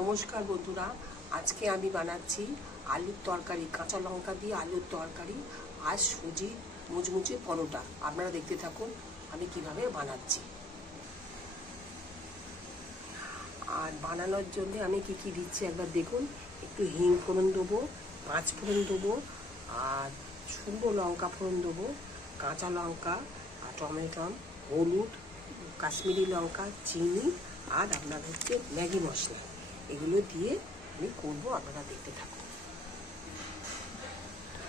নমস্কার বন্ধুরা, আজকে আমি বানাচ্ছি আলুর তরকারি, কাঁচা লঙ্কা দিয়ে আলুর তরকারি আর সুজি মুচমুচে পরোটা। আপনারা দেখতে থাকুন আমি কিভাবে বানাচ্ছি। আর বানানোর জন্য আমি কি কি দিচ্ছি একবার দেখুন। একটু হিং ফোড়ন দেবো, 5 ফোড়ন দেবো, আর শুকনো লঙ্কা ফোড়ন দেবো, কাঁচা লঙ্কা আর টমেটো, হলুদ, কাশ্মীরি লঙ্কা, চিনি আর আপনার হচ্ছে ম্যাগি মশলা, এগুলো দিয়ে আমি করবো। আপনারা দেখতে থাকুন।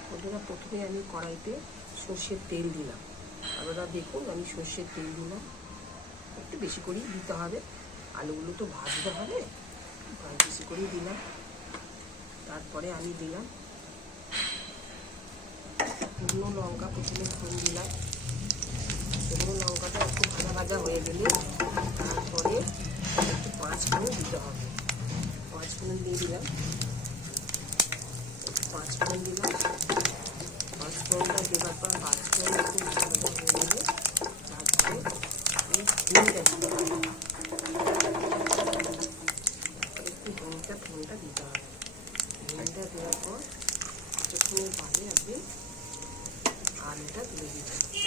বন্ধুরা, প্রথমে আমি কড়াইতে সর্ষের তেল দিলাম। আপনারা দেখুন আমি সর্ষের তেল দিলাম, একটু বেশি করেই দিতে হবে, আলুগুলো তো ভাজতে হবে, বেশি করেই দিলাম। তারপরে আমি দিলাম শুকনো লঙ্কা, প্রথমে ফোড়ন দিলাম। শুকনো লঙ্কাটা একটু ভাজা ভাজা হয়ে গেলে তারপরে একটু 5 ফোড়ন দিতে হবে। 5 ফোড়ন দিয়ে দিলাম, 5 ফোড়ন দিলাম। 5 ফোড়নটা দেওয়ার পর 5 ফোড়ন একটু ভাজা ভাজা হয়ে গেলে তারপরে আমি হিংটা দিতে হবে। একটু ফোড়নটা দিতে হবে। হিংটা দেওয়ার পর কিছুক্ষণের বাদে আপনি আলুটা তুলে দিতে হবে।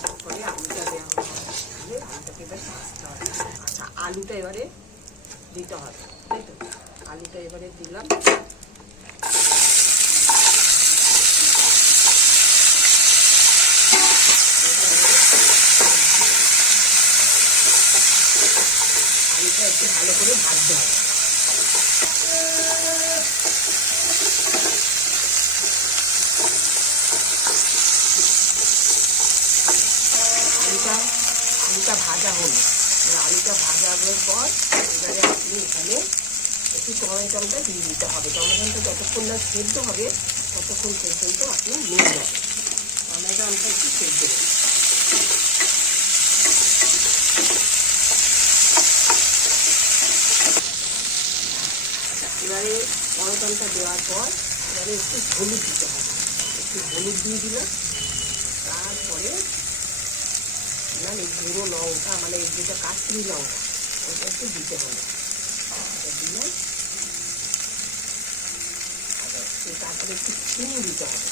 তারপরে আলুটা দেওয়া হবে, আলুটাকে এবার ভাজতে হবে। আচ্ছা, আলুটা এবারে দিতে হবে, তাই তো? আলুটা এবারে দিলাম। আলুটা একটু ভালো করে ভাজতে হবে। আলুটা ভাজা হলো। আলুটা ভাজা হওয়ার পর এবারে আপনি এখানে একটু টমেটোটা দিয়ে দিতে হবে। টমেটোটা যতক্ষণ না সেদ্ধ হবে ততক্ষণ পর্যন্ত আপনি নিয়ে যাবেন। টমেটোটা একটু সেদ্ধ হবে। এবারে টমেটোটা দেওয়ার পর এবারে একটু হলুদ দিতে হবে। একটু হলুদ দিয়ে দিলাম। তারপরে এই গুঁড়ো লঙ্কা, মানে যেটা কাশ্মীরি লঙ্কা, ওটা একটু দিতে হবে। দিলাম। তারপরে একটু চিনি দিতে হবে।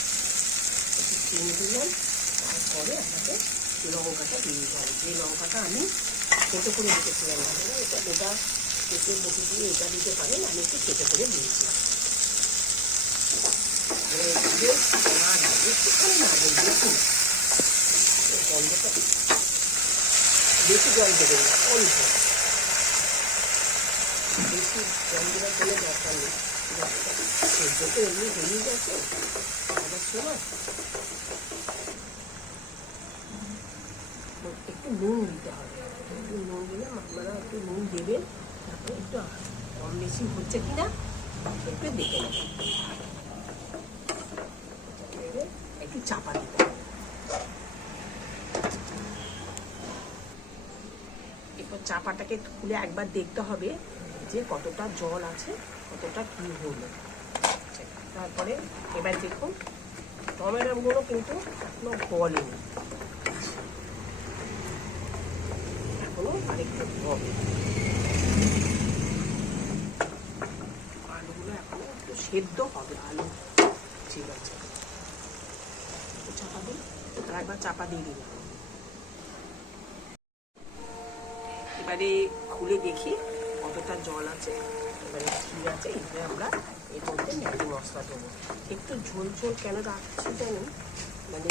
একটু চিনি দিলাম। তারপরে আপনাকে লঙ্কাটা দিয়ে দিতে হবে, যে লঙ্কাটা আমি কেটে করে রেখেছিলাম। এটা কেটে মুখে দিয়ে এটা দিতে পারেন, আমি একটু কেটে করে দিয়েছিলাম। দেখুন গন্ধটা, বেশি জল দেবেন না, অল্প। বেশি জল দেওয়ার কোনো দরকার নেই। সেদ্ধ তো এমনি হয়েই গেছে খাবার সময়। একটু নুন দিতে হবে। একটু নুন দিলাম, আপনারা একটু নুন দেবেন। তারপরে একটু কম বেশি হচ্ছে কিনা একটু দেখে নেবেন। একটু চাপা দিতে হবে। এরপর চাপাটাকে খুলে একবার দেখতে হবে যে কতটা জল আছে, কতটা কি হলো। তারপরে এবার দেখুন টমেটোগুলো কিন্তু এখনো গলেনি, এখনো আরেকটু হবে। আলুগুলো এখনো একটু সেদ্ধ হবে। আলু ঠিক আছে, চাপা দিন। আর একবার চাপা দিয়ে দিন। এবারে খুলে দেখি কতটা জল আছে। এবারে ঠিক আছে, এবারে আমরা এর মধ্যে ম্যাগি মশলা দেবো। একটু ঝোল ঝোল কেন রাখছি জানেন, মানে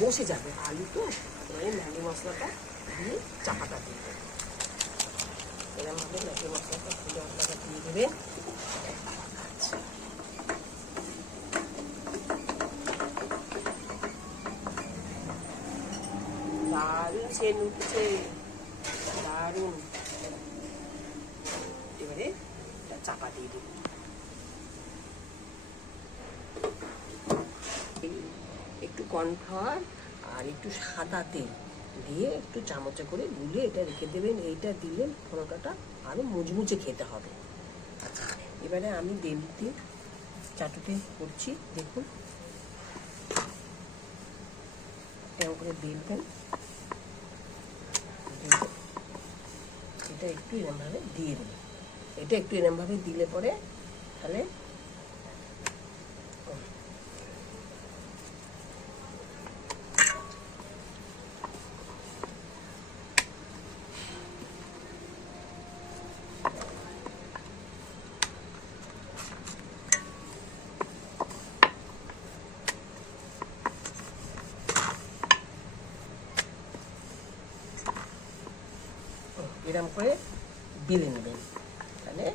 বসে যাবে আলু তো। এবারে ম্যাগি মশলাটা দিয়ে চাপাটা দিয়ে দেবো। এরকমভাবে ম্যাগি মশলাটা খুলে আপনারা দিয়ে দেবেন। দারুণ সেন্ট উঠছে, দারুণ। এবারে চাপা দিয়ে দিন। একটু কর্নফ্লাওয়ার আর একটু সাদা তেল দিয়ে একটু চামচে করে গুলে এটা রেখে দেবেন। এইটা দিলে পরোটাটা আরও মুচমুচে খেতে হবে। আচ্ছা, এবারে আমি বেলতে চাটুতে করছি। দেখুন এরকম করে বেলবেন। এটা একটু এরমভাবে দিয়ে দেবো। এটা একটু এরমভাবে দিলে পরে তাহলে এরম করে বেলে নেবেন, তাহলে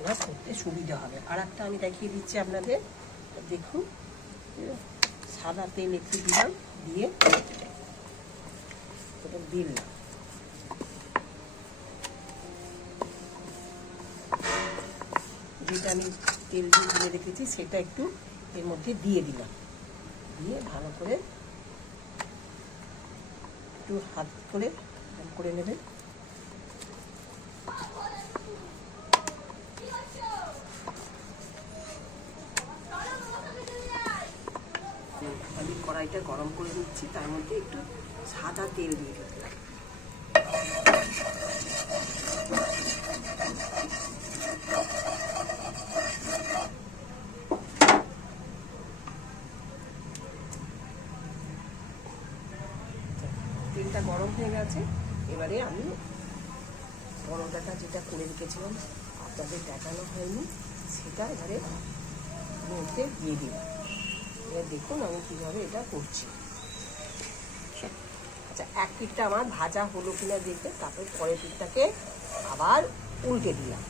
ওরা করতে সুবিধা হবে। আর একটা আমি দেখিয়ে দিচ্ছি আপনাদের, দেখুন সাদা তেল একটু দিলাম, দিয়ে এটা দিলাম, যেটা আমি তেল দিয়ে তুলে রেখেছি সেটা একটু এর মধ্যে দিয়ে দিলাম, দিয়ে ভালো করে একটু হাত করে নেবেন। আমি কড়াইটা গরম করে নিচ্ছি, তার মধ্যে একটু সাদা তেল দিয়ে দিলাম। তেলটা গরম হয়ে গেছে, এবারে আমি পরোটাটা যেটা করে রেখেছিলাম আপনাদের দেখানো হয়নি, সেটা এবারে মধ্যে দিয়ে দিলাম। এবার দেখুন আমি কীভাবে এটা করছি। আচ্ছা, এক পিঠটা আমার ভাজা হলো কিনা দেখবে, তারপরে পরের পিঠটাকে আবার উল্টে দিলাম।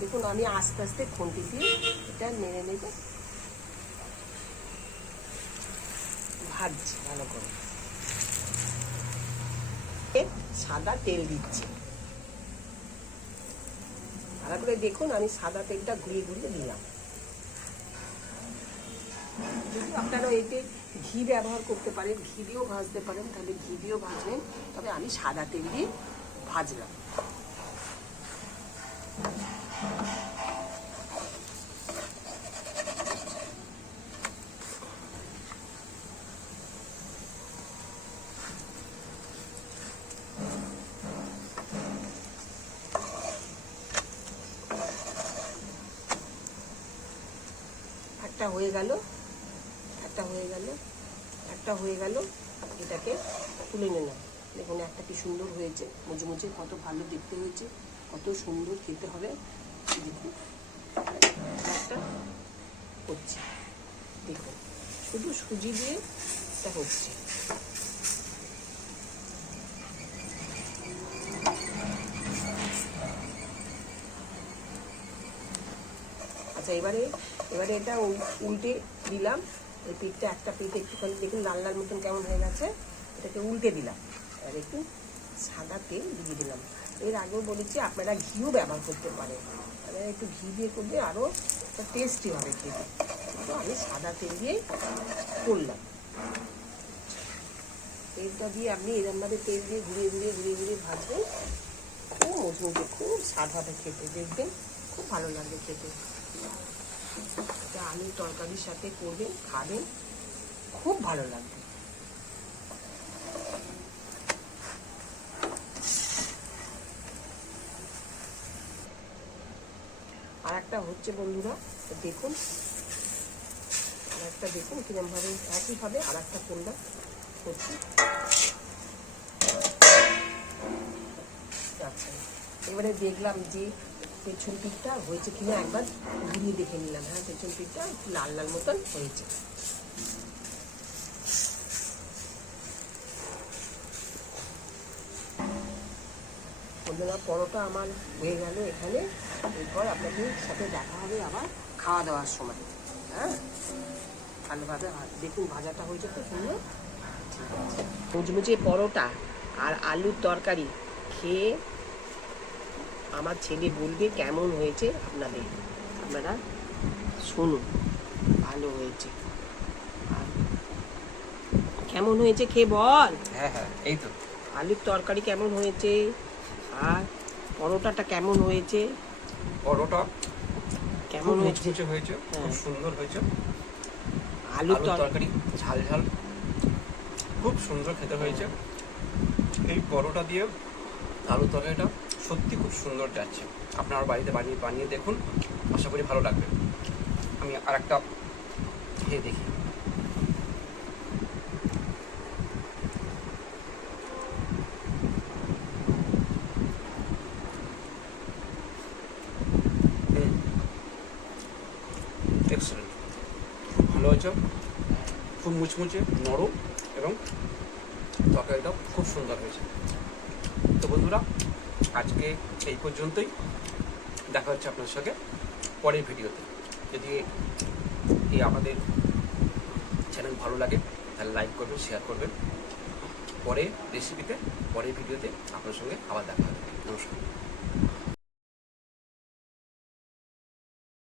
দেখুন আমি আস্তে আস্তে খুন্তি দিয়ে এটা নেড়ে নেড়ে ভাজছি ভালো করে। সাদা তেল দিচ্ছি ভালো করে, দেখুন আমি সাদা তেলটা ঘুরিয়ে ঘুরিয়ে দিলাম। যদি আপনারা এতে ঘি ব্যবহার করতে পারেন, ঘি দিয়েও ভাজতে পারেন, তাহলে ঘি দিয়েও ভাজবেন, তবে আমি সাদা তেল দিয়ে ভাজলাম। একটা হয়ে গেল, এটাকে তুলে নিলাম। দেখুন একটা কি সুন্দর হয়েছে, মুচে মুচে, কত ভালো দেখতে হয়েছে, কত সুন্দর খেতে হবে। দেখুন একটা হচ্ছে, দেখুন শুধু সুজি দিয়ে এটা হচ্ছে। আচ্ছা, এবারে এটা উল্টে দিলাম। এই পিঠটা, একটা পিঠ একটুখানি দেখুন লাল লাল মতন কেমন হয়ে গেছে, এটাকে উল্টে দিলাম। আর একটু সাদা তেল দিয়ে দিলাম। এর আগেও বলেছি আপনারা ঘিও ব্যবহার করতে পারেন, তাহলে একটু ঘি দিয়ে করলে আরও একটা টেস্টি হবে খেতে, কিন্তু আমি সাদা তেল দিয়েই করলাম। তেলটা দিয়ে আপনি এরমভাবে তেল দিয়ে ঘুরিয়ে ভাজবেন, খুব মুচমুচে, খুব স্বাদ হবে খেতে, দেখবেন খুব ভালো লাগবে খেতে। এটা আলুর তরকারির সাথে করবেন, খাবেন, খুব ভালো লাগবে। আর একটা হচ্ছে বন্ধুরা, দেখুন আর একটা দেখুন কিরমভাবে একইভাবে আর একটা কোনটা করছি। আচ্ছা, এবারে দেখলাম যে পেছন পিঠটা হয়েছে কিনা, একবার ঘুরিয়ে দেখে নিলাম। হ্যাঁ, পেছন পিঠটা লাল লাল মতন হয়েছে। বন্ধুরা পরোটা আমার হয়ে গেল এখানে। এরপর আপনাদের সাথে দেখা হবে আবার খাওয়া দাওয়ার সময়। হ্যাঁ, ভালোভাবে দেখুন ভাজাটা হয়েছে তো সুন্দর। ঠিক আছে, মুচমুচে পরোটা আর আলুর তরকারি খেয়ে আমার ছেলে বলবে কেমন হয়েছে। আপনারা শুনুন, ভালো হয়েছে। কেমন হয়েছে খেয়ে বল। হ্যাঁ হ্যাঁ, এই তো আলুর তরকারি কেমন হয়েছে, আর পরোটাটা কেমন হয়েছে? পরোটা কেমন হয়েছে? মুচমুচে হয়েছে, খুব সুন্দর হয়েছে। আলুর তরকারি ঝাল ঝাল, খুব সুন্দর খেতে হয়েছে। এই পরোটা দিয়ে আলু তরকারিটা সত্যি খুব সুন্দর যাচ্ছে। আপনার বাড়িতে বানিয়ে বানিয়ে দেখুন, আশা করি ভালো লাগবে। আমি আর একটা খেয়ে দেখি। এক্সেলেন্ট, খুব ভালো হয়েছে, খুব মুচমুচে নরম এবং তরকারিটাও খুব সুন্দর হয়েছে। তো বন্ধুরা, আজকে এই পর্যন্তই। দেখা হচ্ছে আপনার সঙ্গে পরের ভিডিওতে। যদি এই আমাদের চ্যানেল ভালো লাগে তাহলে লাইক করবেন, শেয়ার করবেন। পরের রেসিপিতে, পরের ভিডিওতে আপনার সঙ্গে আবার দেখা হবে। নমস্কার।